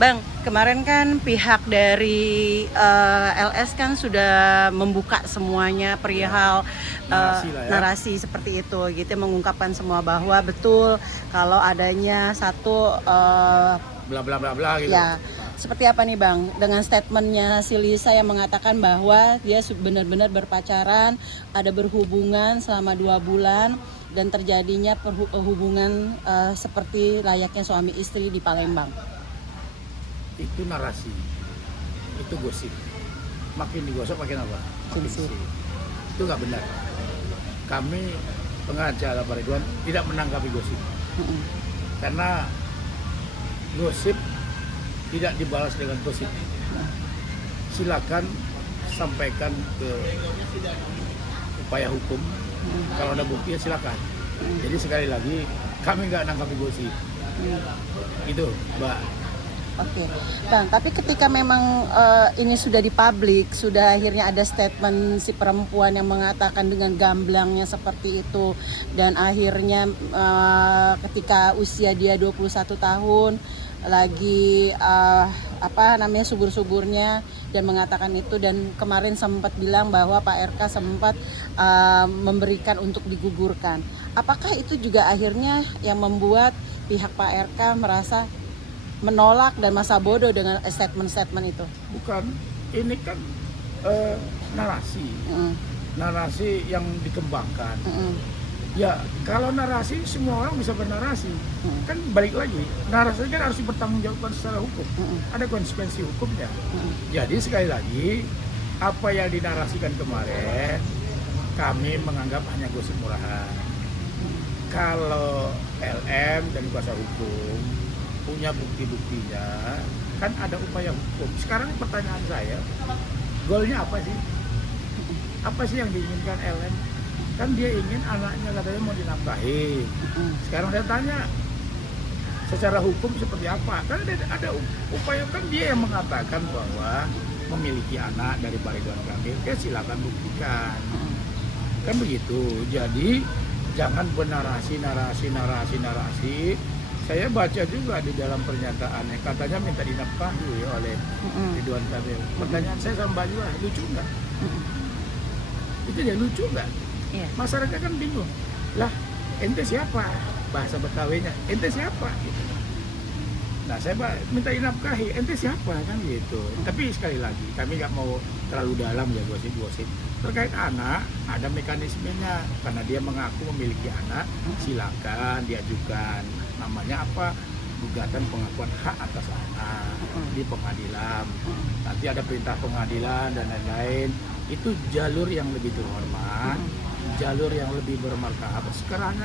Bang, kemarin kan pihak dari LS kan sudah membuka semuanya perihal Narasi lah ya. narasi seperti itu, gitu, mengungkapkan semua bahwa betul kalau adanya satu Bla bla bla bla gitu. ya. Seperti apa nih Bang, dengan statementnya si Lisa yang mengatakan bahwa dia benar-benar berpacaran, ada berhubungan selama 2 bulan, dan terjadinya hubungan seperti layaknya suami istri di Palembang. Itu narasi, itu gosip. Makin digosok makin apa? Makin Gosip. sih. Itu nggak benar. Kami pengacara Pak Ridwan tidak menanggapi gosip. Karena gosip tidak dibalas dengan gosip. Silakan sampaikan ke upaya hukum. Kalau ada bukti ya silakan. Jadi sekali lagi kami nggak nanggapi gosip. Itu Mbak. Oke, Bang. Tapi ketika memang ini sudah dipublik, sudah akhirnya ada statement si perempuan yang mengatakan dengan gamblangnya seperti itu, dan akhirnya ketika usia dia 21 tahun, lagi subur-suburnya, dan mengatakan itu, dan kemarin sempat bilang bahwa Pak RK sempat memberikan untuk digugurkan. Apakah itu juga akhirnya yang membuat pihak Pak RK merasa menolak dan masa bodoh dengan statement-statement itu? Bukan, ini kan narasi, narasi yang dikembangkan. Ya kalau narasi semua orang bisa bernarasi, kan balik lagi narasi kan harus dipertanggungjawabkan secara hukum, ada konsekuensi hukumnya. Jadi sekali lagi apa yang dinarasikan kemarin kami menganggap hanya gosip murahan. Kalau LM dan kuasa hukum punya bukti-buktinya, kan ada upaya hukum. Sekarang pertanyaan saya, goalnya apa sih? Apa sih yang diinginkan LM? Kan dia ingin anaknya katanya mau dinafkahi. Sekarang saya tanya, secara hukum seperti apa? Kan ada upaya, kan dia yang mengatakan bahwa memiliki anak dari Pak Ridwan Kamil, ya silakan buktikan. Kan begitu. Jadi jangan bernarasi. Saya baca juga di dalam pernyataannya, katanya minta dinafkahi oleh Ridwan Kamil. Pertanyaan saya sama Mbak Jua, lucu nggak? Itu ya lucu nggak? Iya. Masyarakat kan bingung. Lah, ente siapa? Bahasa Betawinya, ente siapa? Gitu. Nah, saya minta dinafkahi, ente siapa? Kan gitu. Tapi sekali lagi, kami nggak mau terlalu dalam ya gosip-gosip. Terkait anak, ada mekanismenya. Karena dia mengaku memiliki anak, silakan diajukan. Namanya apa? Gugatan pengakuan hak atas anak di pengadilan. Nanti ada perintah pengadilan dan lain-lain. Itu jalur yang lebih terhormat, jalur yang lebih bermartabat. Sekarang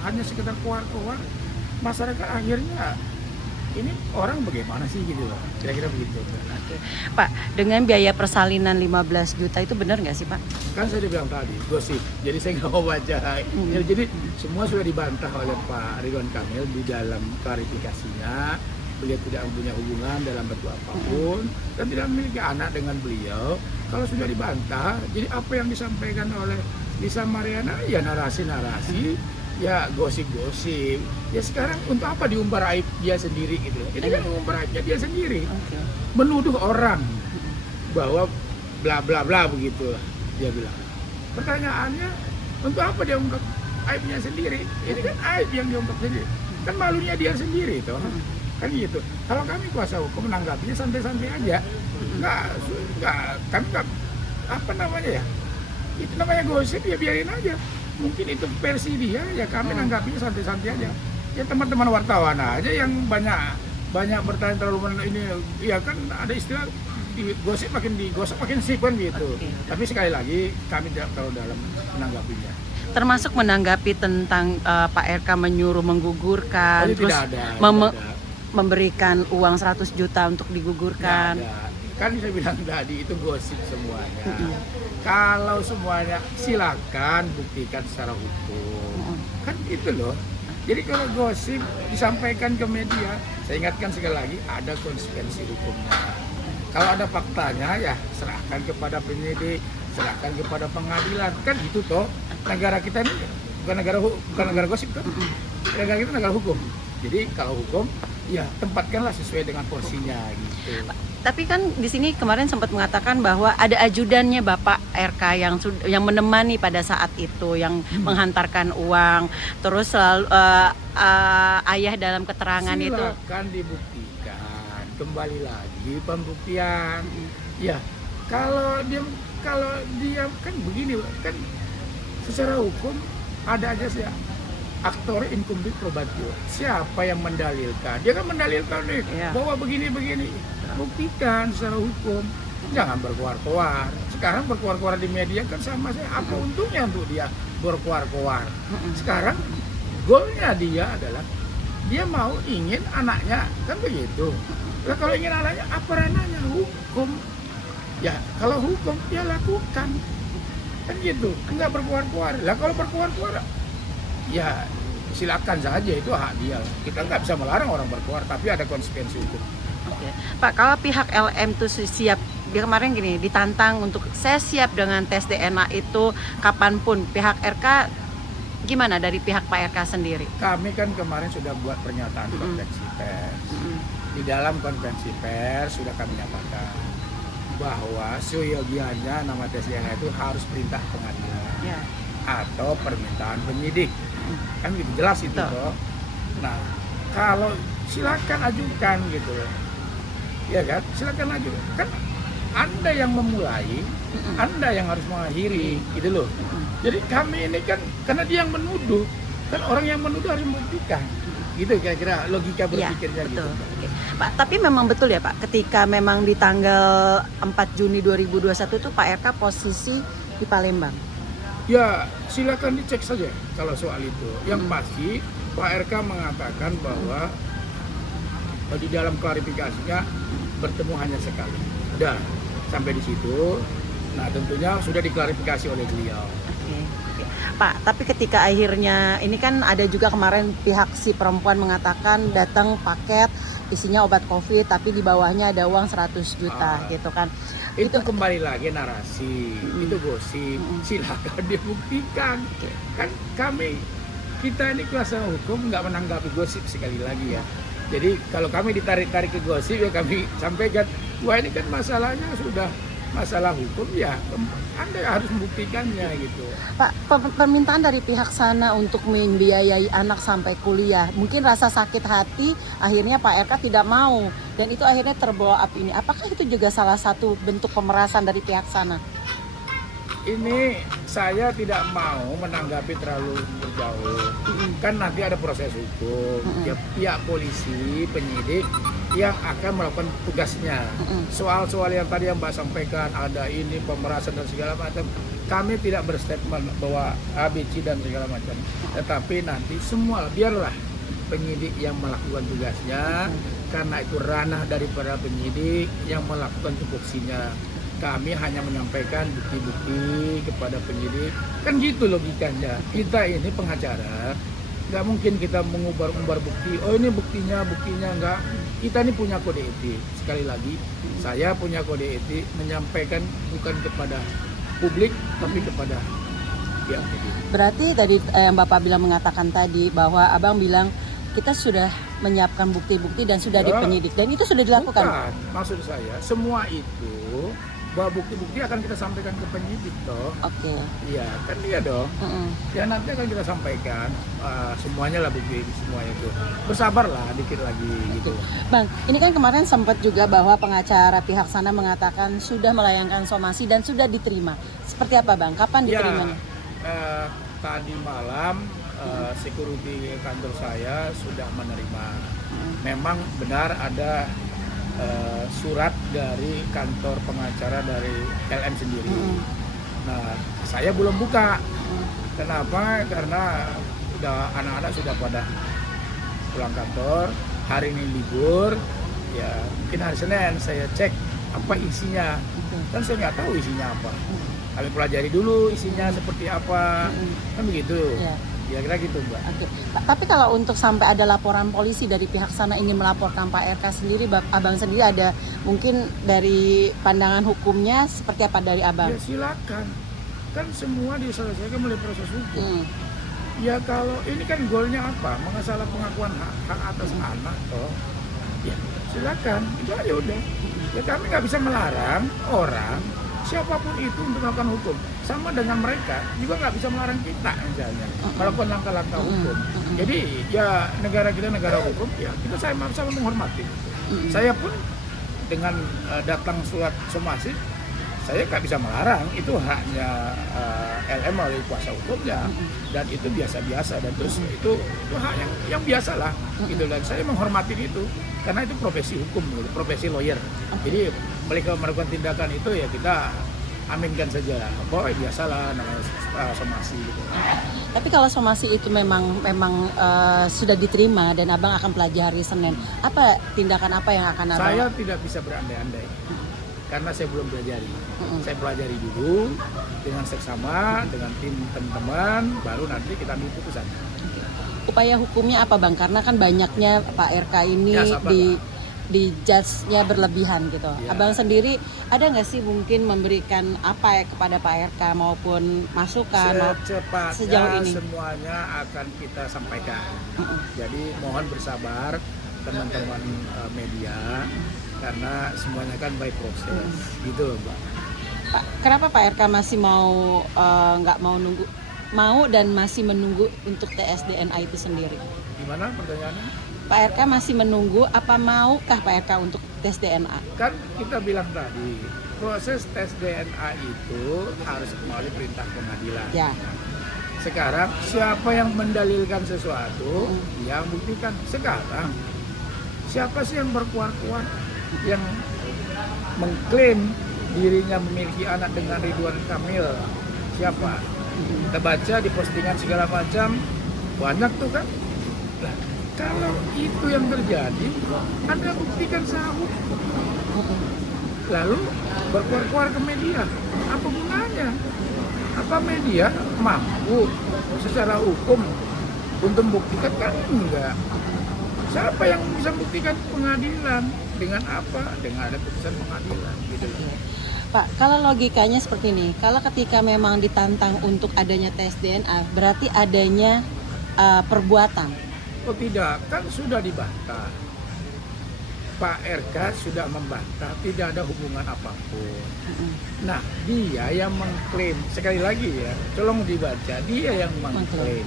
hanya sekedar keluar-keluar, masyarakat akhirnya ini orang bagaimana sih gitu loh, kira-kira begitu. Oke. Pak, dengan biaya persalinan 15 juta itu benar nggak sih Pak? Kan saya bilang tadi, gosip, jadi saya nggak mau baca. Jadi semua sudah dibantah oleh Pak Ridwan Kamil di dalam klarifikasinya. Beliau tidak mempunyai hubungan dalam bentuk apapun dan tidak memiliki anak dengan beliau. Kalau sudah dibantah, jadi apa yang disampaikan oleh Lisa Mariana ya narasi-narasi, ya gosip-gosip. Ya sekarang untuk apa diumbar aib dia sendiri gitu? Ini kan mengumbar aibnya dia sendiri. Menuduh orang bahwa bla bla bla begitulah dia bilang. Pertanyaannya, untuk apa dia ungkap aibnya sendiri? Ini kan aib yang diungkap sendiri. Kan malunya dia sendiri toh. Kan gitu. Kalau kami kuasa hukum menanggapinya santai-santai aja. Kami nggak apa namanya ya? Itu namanya gosip, ya biarin aja. Mungkin itu versi dia, ya kami nanggapinya santai-santai aja. Ya teman-teman wartawan aja yang banyak bertanya terlalu ini, ya kan ada istilah gosip makin digosok makin sip kan gitu. Tapi sekali lagi kami tidak terlalu dalam menanggapinya. Termasuk menanggapi tentang Pak RK menyuruh menggugurkan, terus tidak ada. Memberikan uang 100 juta untuk digugurkan. Kan saya bilang tadi itu gosip semuanya. Kalau semuanya silakan buktikan secara hukum. Kan itu loh. Jadi kalau gosip disampaikan ke media, saya ingatkan sekali lagi ada konsekuensi hukumnya. Kalau ada faktanya ya serahkan kepada penyidik, serahkan kepada pengadilan. Kan gitu toh. Negara kita ini bukan negara gosip kan. Negara kita negara hukum. Jadi kalau hukum ya tempatkanlah sesuai dengan porsinya gitu. Tapi kan di sini kemarin sempat mengatakan bahwa ada ajudannya Bapak RK yang menemani pada saat itu, yang menghantarkan uang, terus selalu ayah dalam keterangan itu. Silakan dibuktikan, kembali lagi pembuktian. Ya, kalau dia kan begini kan, secara hukum ada aja sih aktor incumbit probatio. Siapa yang mendalilkan? Dia kan mendalilkan nih bahwa begini-begini. Buktikan secara hukum. Jangan berkuar-kuar. Sekarang berkuar-kuar di media kan sama saya. Apa untungnya untuk dia berkuar-kuar? Sekarang goalnya dia adalah dia mau ingin anaknya, kan begitu. Lah kalau ingin anaknya apa ranahnya? Hukum. Ya kalau hukum dia lakukan. Kan gitu. Enggak berkuar-kuar. Lah kalau berkuar-kuar ya silakan saja, itu hak dia. Kita nggak bisa melarang orang berkuar, tapi ada konsekuensi hukum. Oke. Pak, kalau pihak LM tuh siap, dia kemarin gini ditantang untuk saya siap dengan tes DNA itu kapanpun. Pihak RK gimana dari pihak Pak RK sendiri? Kami kan kemarin sudah buat pernyataan konferensi pers. Di dalam konferensi pers sudah kami nyatakan bahwa seyogianya nama tes DNA itu harus perintah pengadilan atau permintaan penyidik. Kan gitu jelas itu toh. Nah, kalau silakan ajukan gitu loh. Ya kan? Silakan ajukan. Kan Anda yang memulai, Anda yang harus mengakhiri gitu loh. Jadi kami ini kan karena dia yang menuduh, kan orang yang menuduh harus membuktikan. Gitu kira-kira logika berpikirnya gitu. Oke. Pak, tapi memang betul ya Pak, ketika memang di tanggal 4 Juni 2021 itu Pak RK posisi di Palembang. Ya silakan dicek saja kalau soal itu. Yang pasti Pak RK mengatakan bahwa di dalam klarifikasinya bertemu hanya sekali. Udah sampai di situ. Nah tentunya sudah diklarifikasi oleh beliau. Oke. Pak, tapi ketika akhirnya ini kan ada juga kemarin pihak si perempuan mengatakan datang paket isinya obat COVID tapi di bawahnya ada uang 100 juta gitu kan. Itu kembali lagi narasi, itu gosip, silakan dibuktikan. Kan kita ini kuasa hukum nggak menanggapi gosip sekali lagi ya. Jadi kalau kami ditarik-tarik ke gosip ya kami sampaikan, wah ini kan masalahnya sudah masalah hukum ya, Anda harus membuktikannya gitu. Pak, permintaan dari pihak sana untuk membiayai anak sampai kuliah, mungkin rasa sakit hati akhirnya Pak RK tidak mau dan itu akhirnya terbawa api ini. Apakah itu juga salah satu bentuk pemerasan dari pihak sana? Ini saya tidak mau menanggapi terlalu berjauh. Kan nanti ada proses hukum. Ya, pihak polisi, penyidik yang akan melakukan tugasnya. Soal-soal yang tadi yang Mbak sampaikan, ada ini pemerasan dan segala macam, kami tidak berstatement bahwa ABC dan segala macam. Tetapi nanti semua biarlah penyidik yang melakukan tugasnya, karena itu ranah daripada penyidik yang melakukan tupoksinya. Kami hanya menyampaikan bukti-bukti kepada penyidik. Kan gitu logikanya. Kita ini pengacara, nggak mungkin kita mengumbar-umbar bukti. Oh ini buktinya enggak. Kita ini punya kode etik. Sekali lagi, saya punya kode etik menyampaikan bukan kepada publik, tapi kepada pihak penyidik. Berarti tadi yang Bapak bilang mengatakan tadi bahwa Abang bilang kita sudah menyiapkan bukti-bukti dan sudah di penyidik dan itu sudah dilakukan. Bukan, maksud saya semua itu bahwa bukti-bukti akan kita sampaikan ke penyidik toh. Oke. Iya, kan dia dong. Ya nanti akan kita sampaikan semuanya lah bukti semuanya itu. Bersabarlah dikit lagi gitu. Bang, ini kan kemarin sempat juga bahwa pengacara pihak sana mengatakan sudah melayangkan somasi dan sudah diterima. Seperti apa Bang? Kapan diterimanya? Tadi malam security kantor saya sudah menerima. Memang benar ada surat dari kantor pengacara dari LM sendiri. Nah, saya belum buka. Kenapa? Karena anak-anak sudah pada pulang kantor. Hari ini libur. Ya, mungkin hari Senin saya cek apa isinya. Kan saya nggak tahu isinya apa. Kami pelajari dulu isinya seperti apa. Kan begitu. Ya kira gitu Mbak. Oke. Tapi kalau untuk sampai ada laporan polisi dari pihak sana ingin melaporkan Pak RK sendiri, Abang sendiri ada mungkin dari pandangan hukumnya seperti apa dari Abang? Ya silakan. Kan semua diselesaikan melalui proses hukum. Ya kalau ini kan goalnya apa? Mengasalah pengakuan hak atas anak toh. Ya silakan, itu aja udah. Ya kami nggak bisa melarang orang siapapun itu untuk melakukan hukum. Sama dengan mereka juga nggak bisa melarang kita misalnya melakukan langkah-langkah hukum. Jadi ya negara kita negara hukum, ya kita sama menghormati. Saya pun dengan datang surat somasi, saya nggak bisa melarang, itu haknya LM oleh kuasa hukumnya, dan itu biasa-biasa, dan terus itu hak yang biasa lah gitu, dan saya menghormati itu karena itu profesi hukum gitu, profesi lawyer. Jadi mereka melakukan tindakan itu ya kita aminkan saja, bahwa biasalah namanya somasi gitu. Tapi kalau somasi itu memang sudah diterima dan abang akan pelajari Senin, apa tindakan apa yang akan abang? Saya tidak bisa berandai-andai karena saya belum pelajari. Saya pelajari dulu dengan seksama, dengan tim teman-teman, baru nanti kita ambil putusan. Upaya hukumnya apa bang? Karena kan banyaknya Pak RK ini Ya, di judge-nya berlebihan gitu. Ya. Abang sendiri ada nggak sih mungkin memberikan apa ya kepada Pak RK maupun masukan sejauh Secepatnya ini? semuanya akan kita sampaikan. Jadi mohon bersabar teman-teman media, karena semuanya kan by proses gitu loh Mbak. Pak, kenapa Pak RK masih mau nggak mau dan masih menunggu untuk tes DNA itu sendiri? Gimana pertanyaannya? Pak RK masih menunggu, apa maukah Pak RK untuk tes DNA? Kan kita bilang tadi, proses tes DNA itu harus melalui perintah pengadilan. Ya. Sekarang siapa yang mendalilkan sesuatu, dia buktikan. Sekarang siapa sih yang berkuar-kuar, yang mengklaim dirinya memiliki anak dengan Ridwan Kamil? Siapa? Kita baca di postingan segala macam, banyak tuh kan. Nah, kalau itu yang terjadi, Anda buktikan secara hukum. Lalu berkuar-kuar ke media, apa gunanya? Apa media mampu secara hukum untuk membuktikan? Kan enggak. Siapa yang bisa buktikan? Pengadilan. Dengan apa? Dengan ada putusan pengadilan gitu loh. Pak, kalau logikanya seperti ini, kalau ketika memang ditantang untuk adanya tes DNA, berarti adanya perbuatan. Oh tidak, kan sudah dibantah. Pak RK sudah membantah, tidak ada hubungan apapun. Nah, dia yang mengklaim, sekali lagi ya, tolong dibaca, dia yang mengklaim.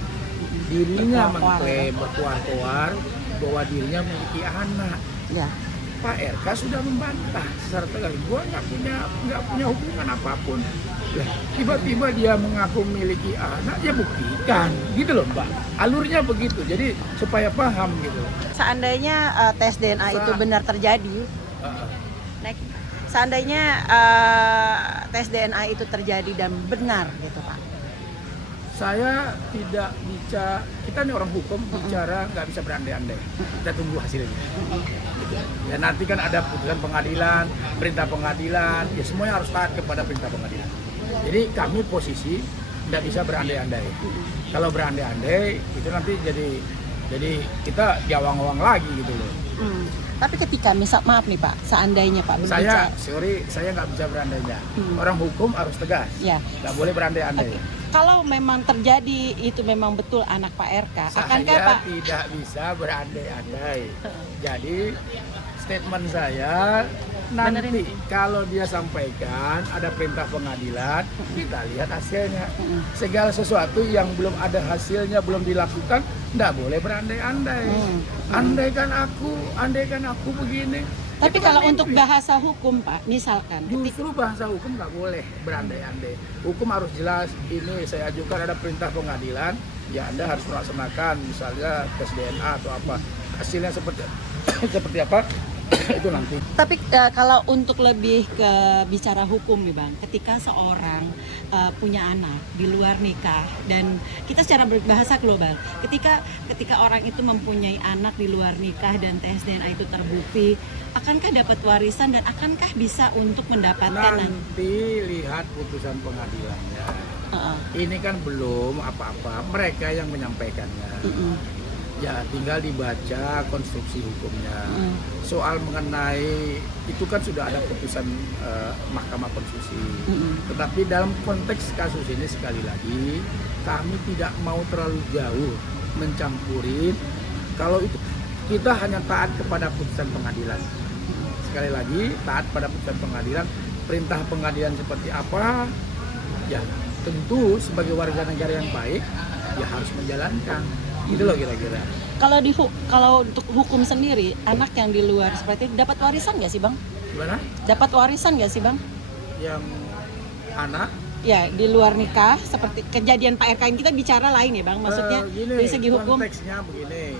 Dirinya mengklaim berkuar-kuar bahwa dirinya memiliki anak. Ya. Pak RK sudah membantah secara tegas, gua nggak punya hubungan apapun. Lah, tiba-tiba dia mengaku memiliki anak, ya buktikan, gitu loh Mbak. Alurnya begitu, jadi supaya paham gitu. Seandainya tes DNA itu benar terjadi, seandainya tes DNA itu terjadi dan benar gitu Pak. Saya tidak bicara, kita ini orang hukum bicara nggak bisa berandai-andai. Kita tunggu hasilnya. Ya nanti kan ada putusan pengadilan, perintah pengadilan, ya semuanya harus taat kepada perintah pengadilan. Jadi kami posisi nggak bisa berandai-andai. Kalau berandai-andai itu nanti jadi kita diawang-awang lagi gitu loh. Tapi ketika maaf nih Pak, seandainya Pak saya nggak bisa berandai-andai. Orang hukum harus tegas, ya. nggak boleh berandai-andai. Kalau memang terjadi itu memang betul anak Pak RK, akankah Pak? Saya tidak bisa berandai-andai. Jadi statement saya nanti kalau dia sampaikan ada perintah pengadilan, kita lihat hasilnya. Segala sesuatu yang belum ada hasilnya, belum dilakukan, tidak boleh berandai-andai. Andaikan aku begini. Tapi kalau untuk bahasa hukum Pak, misalkan Justru bahasa hukum nggak boleh berandai-andai. Hukum harus jelas, ini saya ajukan ada perintah pengadilan, ya Anda harus melaksanakan misalnya tes DNA atau apa. Hasilnya seperti apa, itu nanti. Tapi kalau untuk lebih ke bicara hukum nih Bang, ketika seorang punya anak di luar nikah, dan kita secara berbahasa global, ketika orang itu mempunyai anak di luar nikah dan tes DNA itu terbukti, akankah dapat warisan dan akankah bisa untuk mendapatkan? Nanti lihat putusan pengadilannya. Ini kan belum apa-apa, mereka yang menyampaikannya. Ya, tinggal dibaca konstruksi hukumnya. Soal mengenai itu kan sudah ada putusan Mahkamah Konstitusi. Tetapi dalam konteks kasus ini sekali lagi kami tidak mau terlalu jauh mencampurin. Kalau itu kita hanya taat kepada putusan pengadilan. Sekali lagi taat pada putusan pengadilan. Perintah pengadilan seperti apa? Ya tentu sebagai warga negara yang baik ya harus menjalankan. Gitu loh kira-kira. Kalau untuk hukum sendiri, anak yang di luar seperti itu dapat warisan nggak sih, Bang? Gimana? Dapat warisan nggak sih, Bang? Yang anak? Ya, di luar nikah seperti kejadian Pak RK ini, kita bicara lain ya, Bang. Maksudnya Gini, dari segi hukum. konteksnya begini.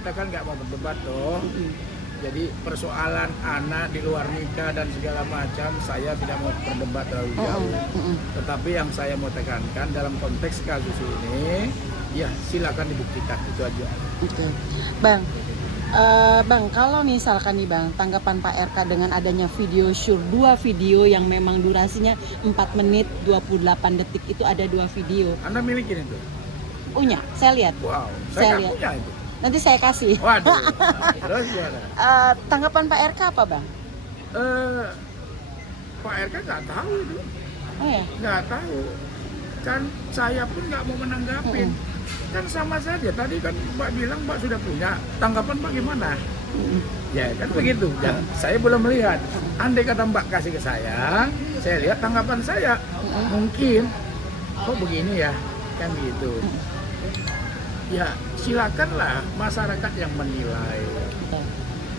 Kita kan nggak mau berdebat dong. Jadi persoalan anak di luar nikah dan segala macam saya tidak mau berdebat terlalu jauh. Tetapi yang saya mau tekankan dalam konteks kasus ini, ya silakan dibuktikan, itu aja. Oke. Bang, Bang, kalau misalkan nih Bang, tanggapan Pak RK dengan adanya video shoot, 2 video yang memang durasinya 4 menit 28 detik, itu ada 2 video. Anda milikin itu? Punya, saya lihat. Wow, Saya saya lihat. nggak punya itu. Nanti saya kasih. Waduh, terus gimana? Tanggapan Pak RK apa, Bang? Pak RK nggak tahu itu, Oh ya. nggak tahu. Kan saya pun nggak mau menanggapin. Kan sama saja, tadi kan Mbak bilang Mbak sudah punya, tanggapan Mbak gimana? Ya kan begitu, ya, saya belum melihat. Andai kata Mbak kasih ke saya lihat tanggapan saya. Mungkin, kok begini ya, kan gitu. Ya silakanlah masyarakat yang menilai.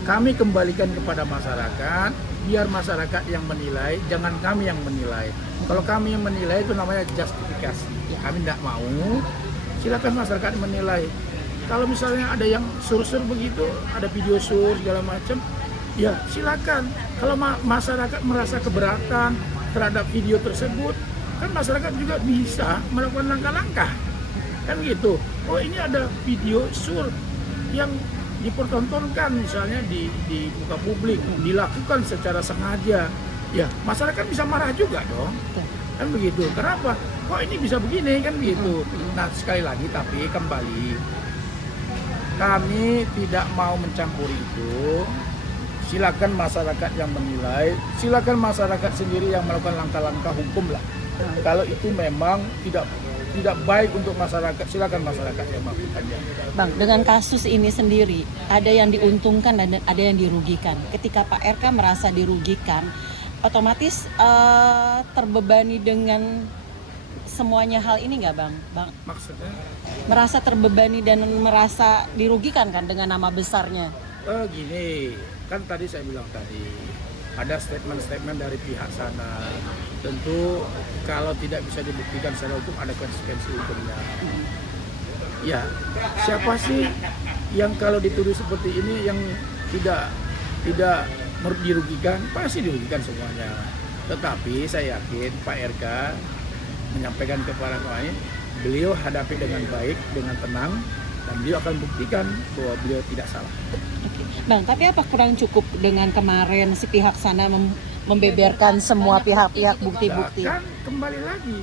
Kami kembalikan kepada masyarakat, biar masyarakat yang menilai, jangan kami yang menilai. Kalau kami yang menilai itu namanya justifikasi. Kami tidak mau, silakan masyarakat menilai. Kalau misalnya ada yang sur-sur begitu, ada video sur segala macam, ya silakan. Kalau masyarakat merasa keberatan terhadap video tersebut, kan masyarakat juga bisa melakukan langkah-langkah. Kan gitu. Oh ini ada video sur yang dipertontonkan misalnya di muka publik, dilakukan secara sengaja. Ya masyarakat bisa marah juga dong. Kan begitu. Kenapa? Kok ini bisa begini kan begitu. Nah sekali lagi tapi kembali, kami tidak mau mencampuri itu. Silakan masyarakat yang menilai, silakan masyarakat sendiri yang melakukan langkah-langkah hukum lah. Kalau itu memang tidak baik untuk masyarakat, silakan masyarakat yang melakukannya. Bang, dengan kasus ini sendiri, ada yang diuntungkan dan ada yang dirugikan. Ketika Pak RK merasa dirugikan, otomatis terbebani dengan semuanya hal ini nggak, Bang? Maksudnya? Merasa terbebani dan merasa dirugikan kan dengan nama besarnya? Gini, kan tadi saya bilang tadi, ada statement-statement dari pihak sana. Tentu kalau tidak bisa dibuktikan secara hukum ada konsekuensi hukumnya. Ya, siapa sih yang kalau dituduh seperti ini yang tidak dirugikan? Pasti dirugikan semuanya. Tetapi saya yakin Pak RK menyampaikan kepada kami, beliau hadapi dengan baik, dengan tenang, dan beliau akan buktikan bahwa beliau tidak salah. Oke. Bang, tapi apa kurang cukup dengan kemarin si pihak sana membeberkan semua pihak-pihak bukti-bukti? Kan kembali lagi,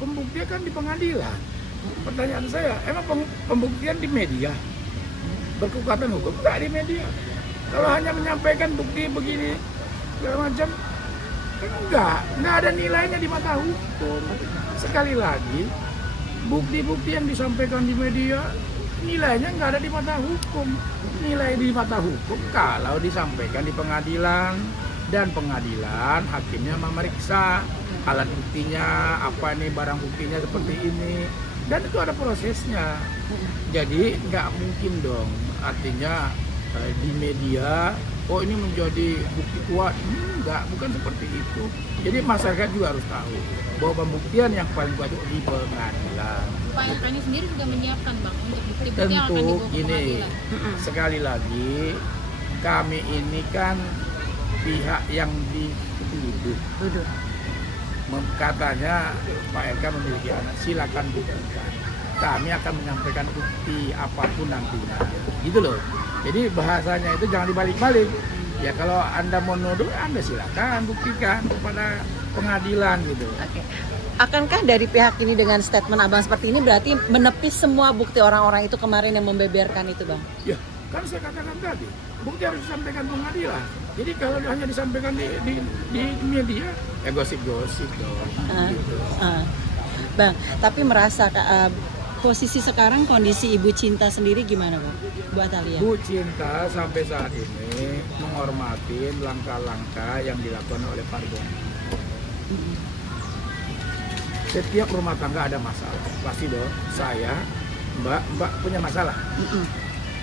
pembuktian kan di pengadilan. Pertanyaan saya, emang pembuktian di media berkekuatan hukum? Enggak di media. Kalau hanya menyampaikan bukti begini segala macam, kan enggak ada nilainya di mata hukum. Sekali lagi, bukti-bukti yang disampaikan di media nilainya nggak ada di mata hukum. Nilai di mata hukum kalau disampaikan di pengadilan, dan pengadilan hakimnya memeriksa alat buktinya, apa nih barang buktinya seperti ini, dan itu ada prosesnya. Jadi nggak mungkin dong, artinya di media oh ini menjadi bukti kuat, enggak, bukan seperti itu. Jadi masyarakat juga harus tahu bahwa pembuktian yang paling kuat itu di pengadilan. Pak RK ini sendiri sudah menyiapkan Bang untuk bukti-bukti yang akan Tentu dibawa ke gini, pengadilan. sekali lagi kami ini kan pihak yang dituduh. Katanya Pak RK memiliki anak, silakan buktikan. Kami akan menyampaikan bukti apapun nantinya, gitu loh. Jadi bahasanya itu jangan dibalik-balik. Ya kalau Anda mau nuduh, Anda silakan buktikan kepada pengadilan gitu. Oke. akankah dari pihak ini dengan statement abang seperti ini berarti menepis semua bukti orang-orang itu kemarin yang membeberkan itu, Bang? Ya, kan saya katakan tadi, bukti harus disampaikan pengadilan. Jadi kalau hanya disampaikan di media, ya gosip-gosip dong. Gitu. Bang, tapi merasa posisi sekarang kondisi Ibu Cinta sendiri gimana, Bang? Buat Alia? Bu Cinta sampai saat ini menghormati langkah-langkah yang dilakukan oleh Pak Ridwan. Setiap rumah tangga ada masalah, pasti dong. Saya, Mbak punya masalah.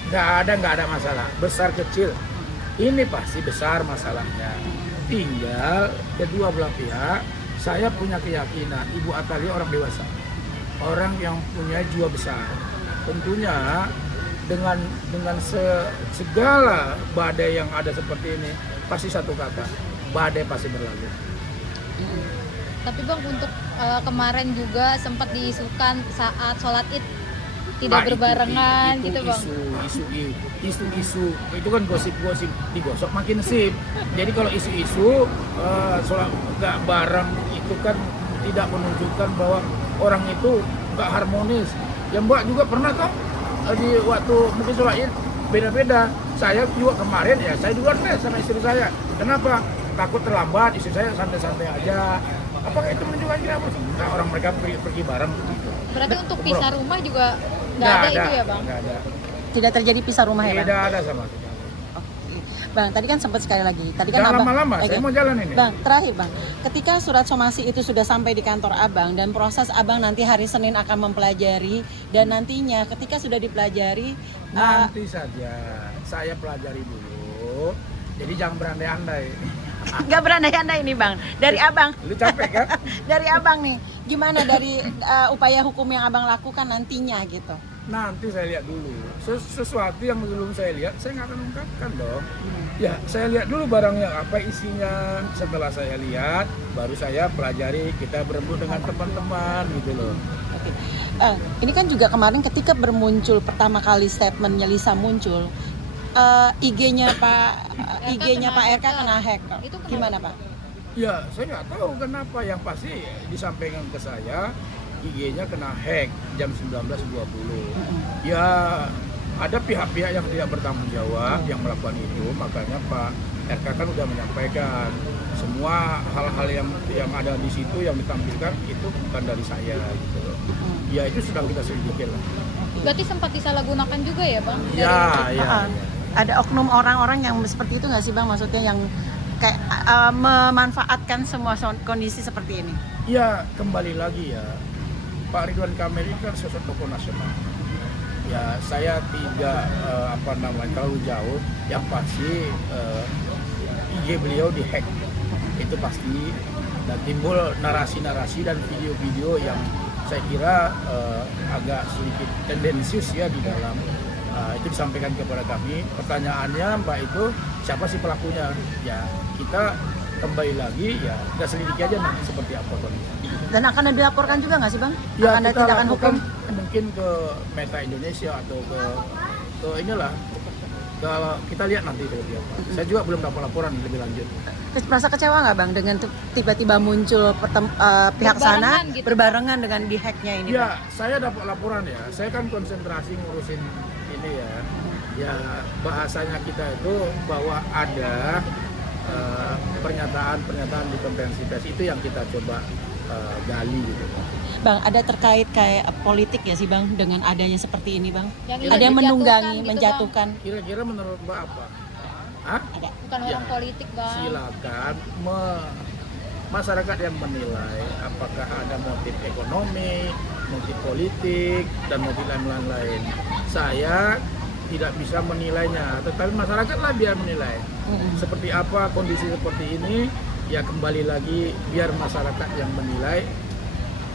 Nggak ada masalah, besar kecil. Ini pasti besar masalahnya. Tinggal kedua belah pihak, saya punya keyakinan Ibu Atalia orang dewasa, orang yang punya jiwa besar. Tentunya dengan segala badai yang ada seperti ini, pasti satu kata, badai pasti berlalu. Tapi Bang, untuk kemarin juga sempat diisukan saat sholat Id tidak berbarengan itu gitu Bang. Isu-isu itu kan gosip-gosip, digosok makin sip. Jadi kalau isu-isu sholat nggak bareng itu kan tidak menunjukkan bahwa orang itu nggak harmonis. Ya Mbak juga pernah kok di waktu mungkin sholat Id beda-beda. Saya juga kemarin ya saya juga tes sama istri saya. Kenapa? Takut terlambat, istri saya santai-santai aja. Apakah itu menunjukkan kita nah, orang mereka pergi bareng gitu. Berarti untuk pisah rumah juga nggak ada itu ya Bang? Nggak ada. Tidak terjadi pisah rumah ya, Bang? Tidak ada sama sekali. Bang, tadi kan sempat sekali lagi. Tadi kan Jangan Abang lama-lama, saya mau jalan ini. Bang, terakhir Bang. Ketika surat somasi itu sudah sampai di kantor Abang dan proses Abang nanti hari Senin akan mempelajari dan nantinya ketika sudah dipelajari Nanti saja saya pelajari dulu. Jadi jangan berandai-andai. nggak berandai-andai ini Bang. Dari Abang. Lu capek kan? Dari Abang nih. Gimana dari upaya hukum yang Abang lakukan nantinya gitu? Nanti saya lihat dulu. Sesuatu yang belum saya lihat, saya nggak akan ungkapkan dong. Ya, saya lihat dulu barangnya apa isinya. Setelah saya lihat, baru saya pelajari. Kita berembuk dengan teman-teman gitu loh. Oke. Ini kan juga kemarin ketika bermuncul pertama kali statementnya Lisa muncul, IG-nya Pak RK kena hack. Itu kenapa? Gimana Pak? Ya, saya nggak tahu kenapa. Yang pasti disampaikan ke saya, IG-nya kena hack jam 19.20. Ya, ada pihak-pihak yang tidak bertanggung jawab yang melakukan itu, makanya Pak RK kan udah menyampaikan semua hal-hal yang ada di situ yang ditampilkan itu bukan dari saya gitu loh. Ya itu sedang kita selidiki lah. Berarti sempat disalahgunakan juga ya Bang? Ya. Ada oknum orang-orang yang seperti itu nggak sih Bang? Maksudnya yang kayak memanfaatkan semua kondisi seperti ini? Ya kembali lagi ya, Pak Ridwan Kamil ini kan sosok tokoh nasional. Ya saya tidak terlalu jauh. Yang pasti IG beliau dihack itu pasti, dan timbul narasi-narasi dan video-video yang saya kira agak sedikit tendensius ya di dalam. Itu disampaikan kepada kami. Pertanyaannya Mbak itu siapa sih pelakunya? Ya kita kembali lagi ya kita selidiki aja nanti seperti apa kondisi. Dan akan dilaporkan juga nggak sih Bang? Ya akan ada kita tindakan lakukan hukum? mungkin ke Meta Indonesia atau ke inilah. Kalau kita lihat nanti seperti apa. Saya juga belum dapat laporan lebih lanjut. Terus merasa kecewa nggak Bang dengan tiba-tiba muncul pihak sana Berbarengan gitu. berbarengan dengan di hacknya ini? Bang? Ya, saya dapat laporan ya. Saya kan konsentrasi ngurusin ini ya. Ya, bahasanya kita itu bahwa ada pernyataan di konferensi pers itu yang kita coba gali gitu. Bang, ada terkait kayak politik ya sih Bang dengan adanya seperti ini Bang? Yang Ada yang menunggangi, gitu, menjatuhkan. Kira-kira menurut Mbak apa? Hah? Ada. Bukan orang Ya, politik Bang. Silakan masyarakat yang menilai apakah ada motif ekonomi, motif politik, dan motif lain-lain. Saya tidak bisa menilainya, tetapi masyarakatlah biar menilai. Seperti apa kondisi seperti ini, ya kembali lagi biar masyarakat yang menilai.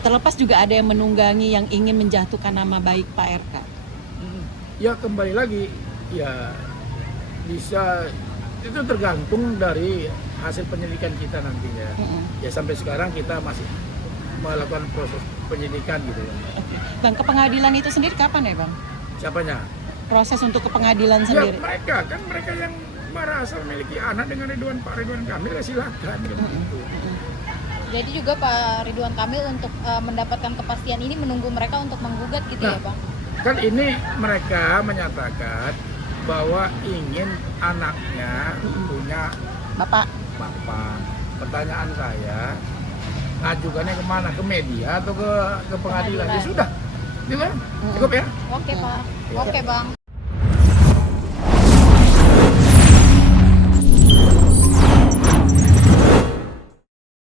Terlepas juga ada yang menunggangi yang ingin menjatuhkan nama baik Pak RK. Ya kembali lagi, ya bisa itu tergantung dari hasil penyelidikan kita nantinya. Ya sampai sekarang kita masih melakukan proses penyidikan gitu ya. Bang, ke pengadilan itu sendiri kapan ya Bang? Siapanya? Proses untuk ke pengadilan Ya sendiri? mereka yang merasa memiliki anak dengan Pak Ridwan Kamil ya silakan gitu. Jadi juga Pak Ridwan Kamil untuk mendapatkan kepastian ini menunggu mereka untuk menggugat gitu ya Nah. Bang? Kan ini mereka menyatakan bahwa ingin anaknya punya Bapak. bapak. Pertanyaan saya, ajukannya kemana? Ke media atau ke pengadilan? Ya Pengadilan. sudah, gitu kan? Cukup ya? Oke Ya. Pak, oke Bang.